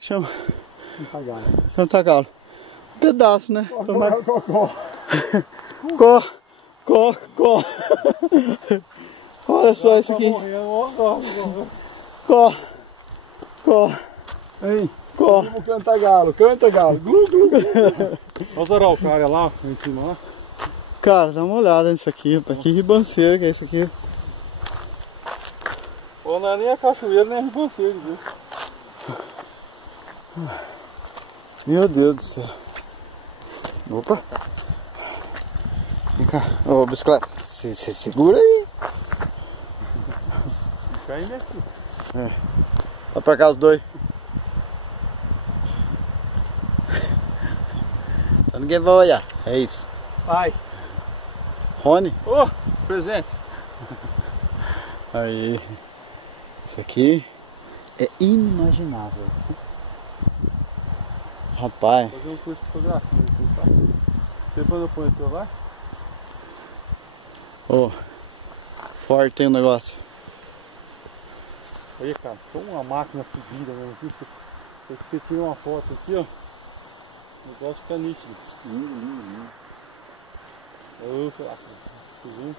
Chama. Cantagalo. Cantagalo. Um pedaço, né? Có. Olha só isso aqui. Có. Aí. Có. Cantagalo. Glu, glu. Olha o araucária lá, em cima lá. Cara, dá uma olhada nisso aqui, rapaz. Que ribanceiro que é isso aqui. Pô, não é nem a cachoeira, nem a ribanceira, viu? Meu Deus do céu. Opa. Vem cá. Ô, bicicleta. Se segura aí. Fica aí, minha filha. Vai pra cá os dois. Então ninguém vai olhar. É isso. Ai. Rony. Ô, presente. Aí. Isso aqui é inimaginável. Rapaz. Fazer um curso de fotografia aqui, tá? Depois eu ponho o celular. Ô, forte tem um negócio. Aí, cara, foi uma máquina subida mesmo aqui. Se você tira uma foto aqui, ó, o negócio fica nítido. Lindo. Ô, sei lá, cara.